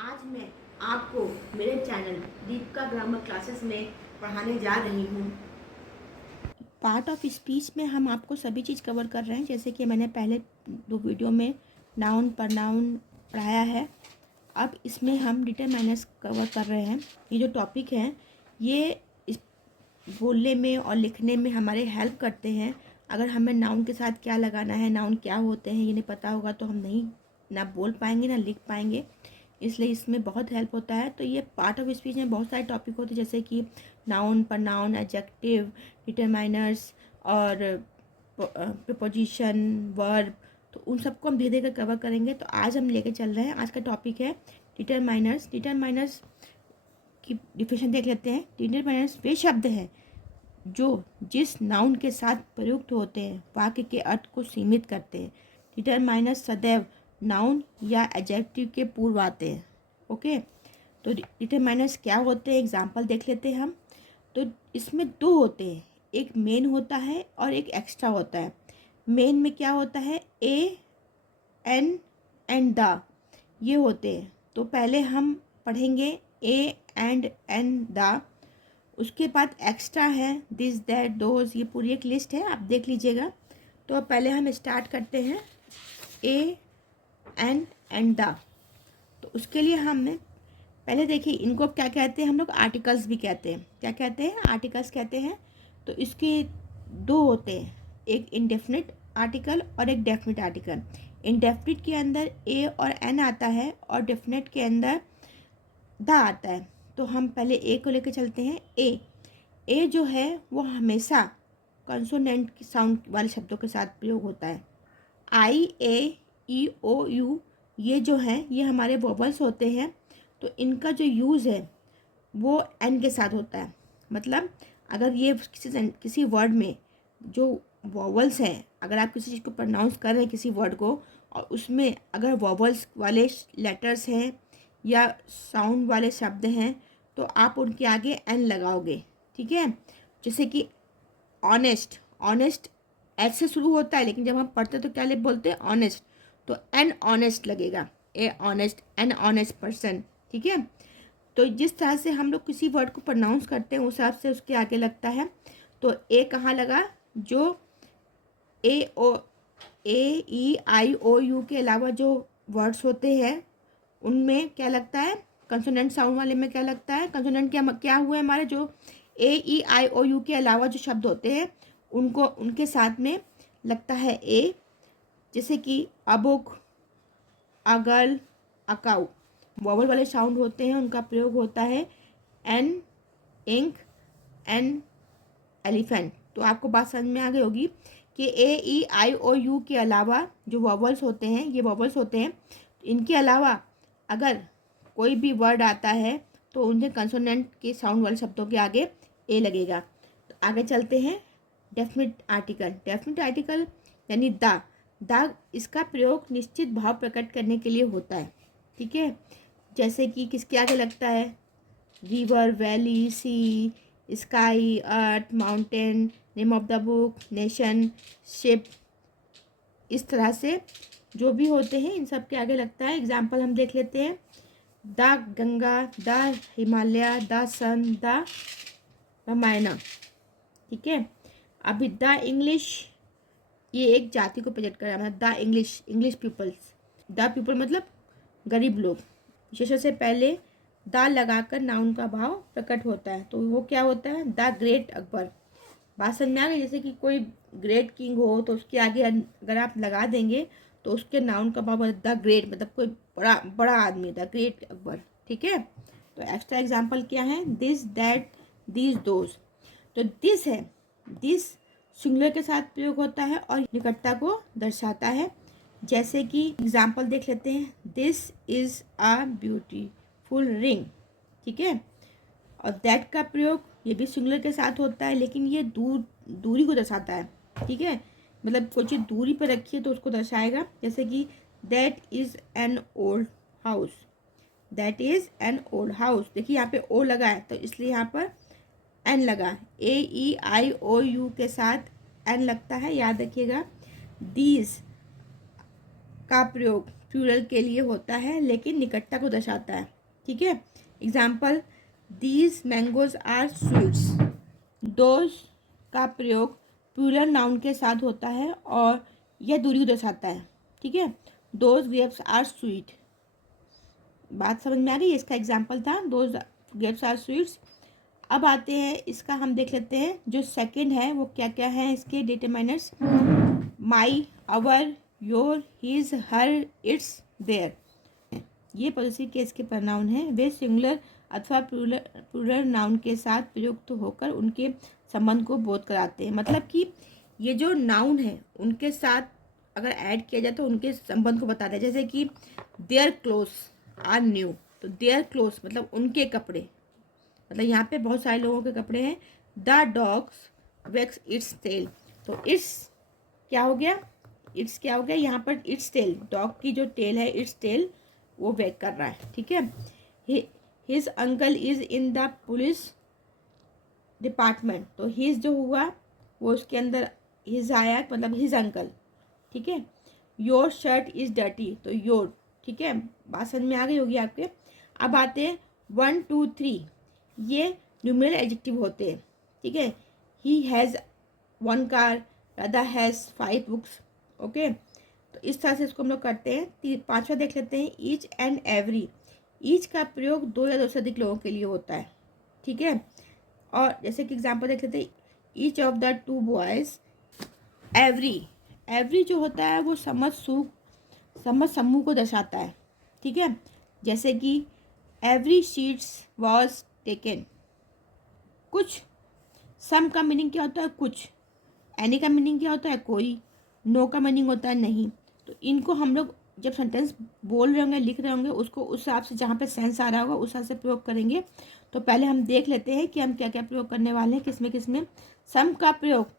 आज मैं आपको मेरे चैनल दीपिका ग्रामर क्लासेस में पढ़ाने जा रही हूँ। पार्ट ऑफ स्पीच में हम आपको सभी चीज़ कवर कर रहे हैं, जैसे कि मैंने पहले 2 वीडियो में नाउन प्रनाउन पढ़ाया है। अब इसमें हम डिटरमाइनर्स कवर कर रहे हैं। ये जो टॉपिक है ये इस बोलने में और लिखने में हमारे हेल्प करते हैं। अगर हमें नाउन के साथ क्या लगाना है, नाउन क्या होते हैं, ये नहीं पता होगा तो हम नहीं ना बोल पाएंगे ना लिख पाएंगे, इसलिए इसमें बहुत हेल्प होता है। तो ये पार्ट ऑफ स्पीच में बहुत सारे टॉपिक होते हैं, जैसे कि नाउन प्रनाउन एडजेक्टिव डिटरमाइनर्स और प्रीपोजिशन वर्ब, तो उन सबको हम धीरे धीरे कवर करेंगे। तो आज हम लेके चल रहे हैं, आज का टॉपिक है डिटरमाइनर्स। डिटरमाइनर्स की डिफिनेशन देख लेते हैं। डिटरमाइनर्स वे शब्द हैं जो जिस नाउन के साथ प्रयुक्त होते हैं वाक्य के अर्थ को सीमित करते हैं। डिटरमाइनर्स सदैव नाउन या एडजेक्टिव के पूर्व आते हैं। ओके, तो डिटरमाइनर्स क्या होते हैं, एग्जांपल देख लेते हैं हम। तो इसमें 2 होते हैं, एक मेन होता है और एक एक्स्ट्रा होता है। मेन में क्या होता है, ए एन एंड द, ये होते हैं। तो पहले हम पढ़ेंगे ए एंड एन द, उसके बाद एक्स्ट्रा है दिस दैट दोज, ये पूरी एक लिस्ट है, आप देख लीजिएगा। तो पहले हम स्टार्ट करते हैं ए एंड द। तो उसके लिए हमने पहले देखिए, इनको क्या कहते हैं हम लोग, आर्टिकल्स भी कहते हैं। क्या कहते हैं, आर्टिकल्स कहते हैं। तो इसके 2 होते हैं, एक इंडेफिनिट आर्टिकल और एक डेफिनिट आर्टिकल। इंडेफिनिट के अंदर ए और एन आता है और डेफिनिट के अंदर द आता है। तो हम पहले ए को लेकर चलते हैं। ए जो है वो हमेशा कंसोनेंट साउंड वाले शब्दों के साथ प्रयोग होता है। आई ए ई ओ यू, ये जो हैं ये हमारे वोवल्स होते हैं। तो इनका जो यूज़ है वो एन के साथ होता है। मतलब अगर ये किसी वर्ड में जो वोवल्स हैं, अगर आप किसी चीज़ को प्रोनाउंस कर रहे हैं किसी वर्ड को, और उसमें अगर वोवल्स वाले लेटर्स हैं या साउंड वाले शब्द हैं, तो आप उनके आगे एन लगाओगे। ठीक है, जैसे कि ऑनेस्ट, ऑनेस्ट एच से शुरू होता है, लेकिन जब हम पढ़ते तो क्या बोलते हैं, ऑनेस्ट। तो एन ऑनेस्ट लगेगा, ए ऑनेस्ट, एन ऑनेस्ट पर्सन। ठीक है, तो जिस तरह से हम लोग किसी वर्ड को प्रोनाउंस करते हैं उस हिसाब से उसके आगे लगता है। तो ए कहाँ लगा, जो ए ई आई ओ यू के अलावा जो वर्ड्स होते हैं उनमें क्या लगता है, कंसोनेंट साउंड वाले में क्या लगता है, कंसोनेंट क्या हुए हमारे, जो ए ई आई ओ यू के अलावा जो शब्द होते हैं उनको उनके साथ में लगता है ए। जैसे कि अबुक, अगल, अकाउ, वॉवल वाले साउंड होते हैं, उनका प्रयोग होता है एन, इंक, एन, एलिफेंट। तो आपको बात समझ में आ गई होगी कि ए ई आई ओ यू के अलावा जो वॉवल्स होते हैं, ये वॉवल्स होते हैं, इनके अलावा अगर कोई भी वर्ड आता है तो उन्हें कंसोनेंट के साउंड वाले शब्दों के आगे ए लगेगा। तो आगे चलते हैं, डेफिनिट आर्टिकल। डेफिनिट आर्टिकल यानी द, इसका प्रयोग निश्चित भाव प्रकट करने के लिए होता है। ठीक है, जैसे कि किसके आगे लगता है, river, valley, sea, sky, earth, mountain, name of the book, nation, ship, इस तरह से जो भी होते हैं इन सब के आगे लगता है। एग्जाम्पल हम देख लेते हैं, the Ganga, the Himalaya, the sun, the Ramayana. ठीक है, अभी द इंग्लिश, ये एक जाति को प्रेजेंट कर रहा है, the English, English peoples. The people मतलब गरीब लोग। विशेषण से पहले द लगाकर नाउन का भाव प्रकट होता है, तो वो क्या होता है, द ग्रेट अकबर। बात समझ में आ गई, जैसे कि कोई ग्रेट किंग हो तो उसके आगे अगर आप लगा देंगे तो उसके नाउन का भाव द ग्रेट, मतलब कोई बड़ा बड़ा आदमी, द ग्रेट अकबर। ठीक है, तो एक्स्ट्रा एग्जाम्पल क्या है, दिस दैट दिस दोज। तो दिस है, दिस सिंगुलर के साथ प्रयोग होता है और निकटता को दर्शाता है। जैसे कि एग्जाम्पल देख लेते हैं, this is a beautiful ring. ठीक है, और दैट का प्रयोग ये भी सिंगुलर के साथ होता है, लेकिन ये दूरी को दर्शाता है। ठीक है, मतलब कोई चीज़ दूरी पर रखी है तो उसको दर्शाएगा। जैसे कि that is an old house, that is an old house. देखिए यहाँ पे ओ लगा है तो इसलिए यहाँ पर एन लगा। ए ई आई ओ यू के साथ एन लगता है, याद रखिएगा। दीज का प्रयोग प्लूरल के लिए होता है लेकिन निकटता को दर्शाता है। ठीक है, example, these mangoes are sweets. Those का प्रयोग प्लूरल नाउन के साथ होता है और यह दूरी को दर्शाता है। ठीक है, दोज ग्रेप्स आर स्वीट। बात समझ में आ गई? इसका एग्जाम्पल था दोज ग्रेप्स आर स्वीट्स। अब आते हैं, इसका हम देख लेते हैं जो सेकंड है वो क्या क्या है इसके determiners. My, our, your, his, her, its, their. ये पॉजिटिव केस के प्रोनाउन हैं। वे सिंगुलर अथवा प्लूरल नाउन के साथ प्रयुक्त होकर उनके संबंध को बोध कराते हैं। मतलब कि ये जो नाउन है उनके साथ अगर ऐड किया जाए तो उनके संबंध को बताते हैं। जैसे कि देयर क्लोथ्स आर न्यू, तो देयर क्लोथ्स मतलब उनके कपड़े, मतलब यहाँ पे बहुत सारे लोगों के कपड़े हैं। The dogs wags its tail, तो इट्स क्या हो गया, इट्स क्या हो गया यहाँ पर, इट्स टेल, डॉग की जो टेल है इट्स टेल वो वेक कर रहा है। ठीक है, his uncle is in the police department, तो हिज जो हुआ वो उसके अंदर हिज आया, मतलब हिज अंकल। ठीक है, योर शर्ट इज डर्टी, तो योर। ठीक है, बात समझ में आ गई होगी आपके। अब आते हैं 1, 2, 3, ये न्यूमरल एडजेक्टिव होते हैं। ठीक है, he has 1 car, Radha has 5 books. Okay, तो इस तरह से इसको हम लोग करते हैं। पांचवा देख लेते हैं, ईच एंड एवरी। ईच का प्रयोग 2 या 2 से अधिक लोगों के लिए होता है। ठीक है, और जैसे कि एग्जांपल देख लेते हैं, each of the 2 boys. Every, every जो होता है वो समझ समूह को दर्शाता है। ठीक है, जैसे कि एवरी शीट्स वॉज टेकन। कुछ, सम का मीनिंग क्या होता है, कुछ। एनी का मीनिंग क्या होता है, कोई। नो का मीनिंग होता है नहीं। तो इनको हम लोग जब सेंटेंस बोल रहे होंगे, लिख रहे होंगे, उसको उस हिसाब से जहाँ पे सेंस आ रहा होगा उस हिसाब से प्रयोग करेंगे। तो पहले हम देख लेते हैं कि हम क्या क्या प्रयोग करने वाले हैं, किसमें किसमें। सम का प्रयोग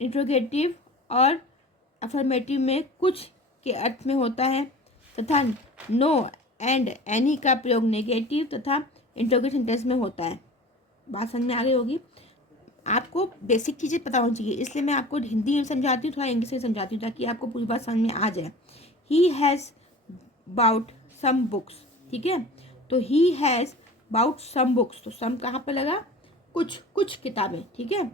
इंट्रोगेटिव और अफर्मेटिव में कुछ के अर्थ में होता है, तथा नो एंड एनी का प्रयोग नेगेटिव तथा इंट्रोगेटिव सेंटेंस में होता है। बात समझ में आ गई होगी। आपको बेसिक चीज़ें पता होनी चाहिए, इसलिए मैं आपको हिंदी में समझाती हूँ, थोड़ा इंग्लिश में समझाती हूँ ताकि आपको पूरी बात समझ में आ जाए। He has bought some books. ठीक है, तो he has bought some books, तो सम कहाँ पर लगा, कुछ किताबें। ठीक है,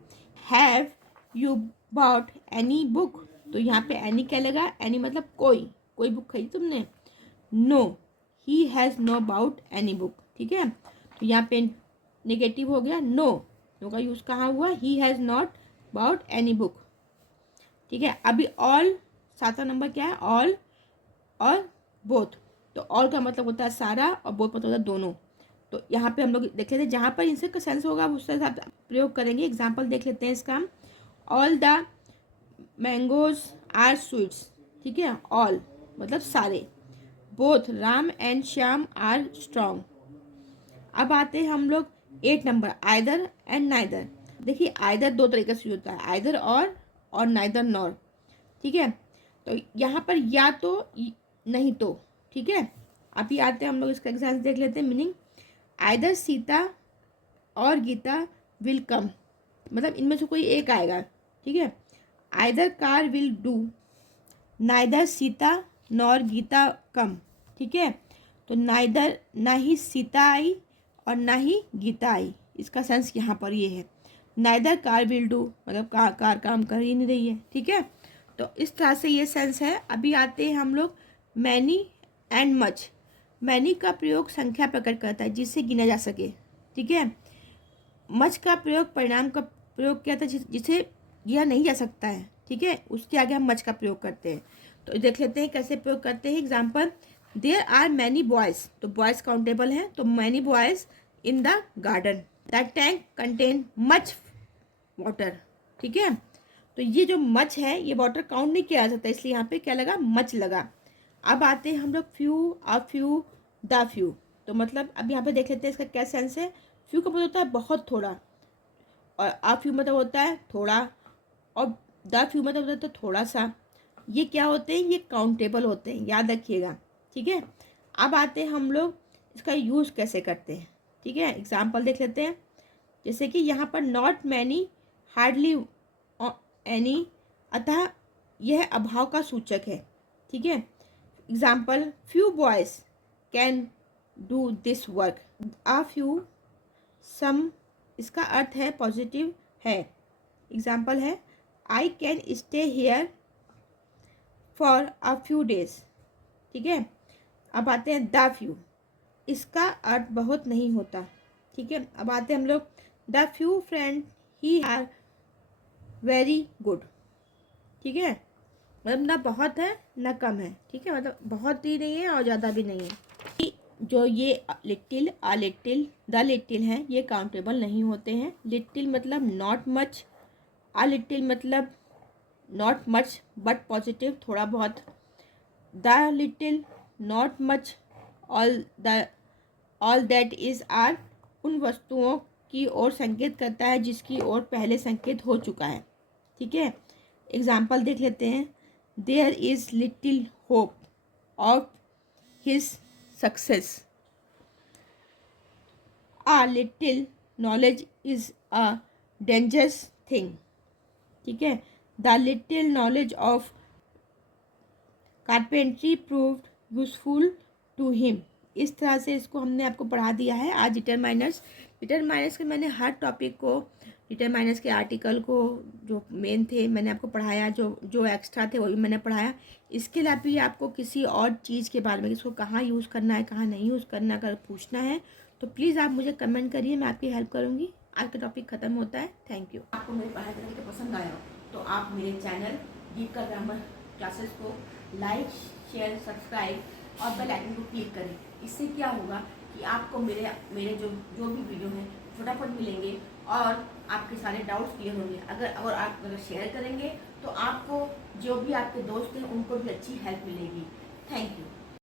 have you bought any book, तो यहाँ पे एनी क्या लगा, एनी मतलब कोई बुक खरीदी तुमने। No, he has no bought any book. ठीक है, तो यहाँ पे नेगेटिव हो गया, नो का यूज कहाँ हुआ, he has not bought any book. ठीक है, अभी ऑल, 7वां नंबर क्या है, ऑल और बोथ। तो ऑल का मतलब होता है सारा और बोथ मतलब होता है दोनों। तो यहाँ पे हम लोग देख लेते हैं, जहाँ पर इनसे का सेंस होगा उससे हिसाब प्रयोग करेंगे। एग्जाम्पल देख लेते हैं इसका। All the mangoes are sweets. ठीक है, ऑल मतलब सारे। Both Ram and Shyam are strong. अब आते हैं हम लोग 8 नंबर, आइदर एंड नाइदर। देखिए आइदर 2 तरीके से होता है, आइदर और नाइदर नॉर। ठीक है, तो यहाँ पर या तो नहीं तो। ठीक है, अभी आते हैं हम लोग इसका एग्जाम्पल देख लेते हैं। मीनिंग, आइदर सीता और गीता विल कम, मतलब इनमें से कोई एक आएगा। ठीक है, either car will do, neither Sita nor Gita come. ठीक है, तो नाइदर, ना ही सीता आई और ना ही गीता आई, इसका सेंस यहाँ पर ये है। नाइदर कार विल डू मतलब कार काम कर ही नहीं रही है। ठीक है, तो इस तरह से ये सेंस है। अभी आते हैं हम लोग मैनी एंड मच। मैनी का प्रयोग संख्या प्रकट करता है जिससे गिना जा सके। ठीक है, मच का प्रयोग परिणाम का प्रयोग किया था जिसे यह नहीं जा सकता है। ठीक है, उसके आगे हम मच का प्रयोग करते हैं। तो देख लेते हैं कैसे प्रयोग करते हैं। Example, there are many boys, तो बॉयज़ काउंटेबल हैं, तो many boys in the garden. The tank contain much water. ठीक है, तो ये जो मच है ये वाटर काउंट नहीं किया जा सकता, इसलिए यहाँ पे क्या लगा, मच लगा। अब आते हैं हम लोग few, a few, the few. तो मतलब अब यहाँ पे देख लेते हैं इसका क्या सेंस है। फ्यू का मतलब होता है बहुत थोड़ा, और अ फ्यू मतलब होता है थोड़ा, और द फ्यू मतलब होता है थोड़ा सा। ये क्या होते हैं, ये काउंटेबल होते हैं, याद रखिएगा। ठीक है, अब आते हैं हम लोग इसका यूज़ कैसे करते हैं। ठीक है, एग्जाम्पल देख लेते हैं। जैसे कि यहाँ पर नॉट मैनी, हार्डली एनी, अतः यह अभाव का सूचक है। ठीक है, example, few boys can do this work. A few, some, इसका अर्थ है पॉजिटिव है। एग्जाम्पल है, I can stay here for a few days. ठीक है, अब आते हैं द फ्यू, इसका अर्थ बहुत नहीं होता। ठीक है, अब आते हैं हम लोग the few friend he are very good. ठीक है, मतलब ना बहुत है ना कम है। ठीक है, मतलब बहुत ही नहीं है और ज़्यादा भी नहीं है। जो ये little, a little, the little हैं, ये काउंटेबल नहीं होते हैं। लिटिल मतलब नॉट मच, आ लिटिल मतलब नॉट मच बट पॉजिटिव, थोड़ा बहुत। The little, not much, all that is are, उन वस्तुओं की ओर संकेत करता है जिसकी ओर पहले संकेत हो चुका है। ठीक है, एग्जाम्पल देख लेते हैं। There is little hope of his success. A little knowledge is a dangerous thing. ठीक है, the little knowledge of carpentry proved useful to him. इस तरह से इसको हमने आपको पढ़ा दिया है आज डिटरमाइनर्स। डिटरमाइनर्स के मैंने हर टॉपिक को, डिटरमाइनर्स के आर्टिकल को जो मेन थे मैंने आपको पढ़ाया, जो जो एक्स्ट्रा थे वो भी मैंने पढ़ाया। इसके अलावा भी आपको किसी और चीज़ के बारे में, इसको कहाँ यूज़ करना है कहाँ नहीं यूज़ करना, अगर पूछना है तो प्लीज़ आप मुझे कमेंट करिए, मैं आपकी हेल्प करूँगी। आज का टॉपिक ख़त्म होता है। Thank you. आपको मेरी पढ़ाई करने के पसंद आया तो आप मेरे चैनल दीपिका ग्रामर क्लासेस को लाइक, शेयर, सब्सक्राइब और बेल आइकन को क्लिक करें। इससे क्या होगा कि आपको मेरे जो भी वीडियो हैं फटाफट मिलेंगे और आपके सारे डाउट्स क्लियर होंगे। अगर आप शेयर करेंगे तो आपको जो भी आपके दोस्त हैं उनको भी अच्छी हेल्प मिलेगी। Thank you.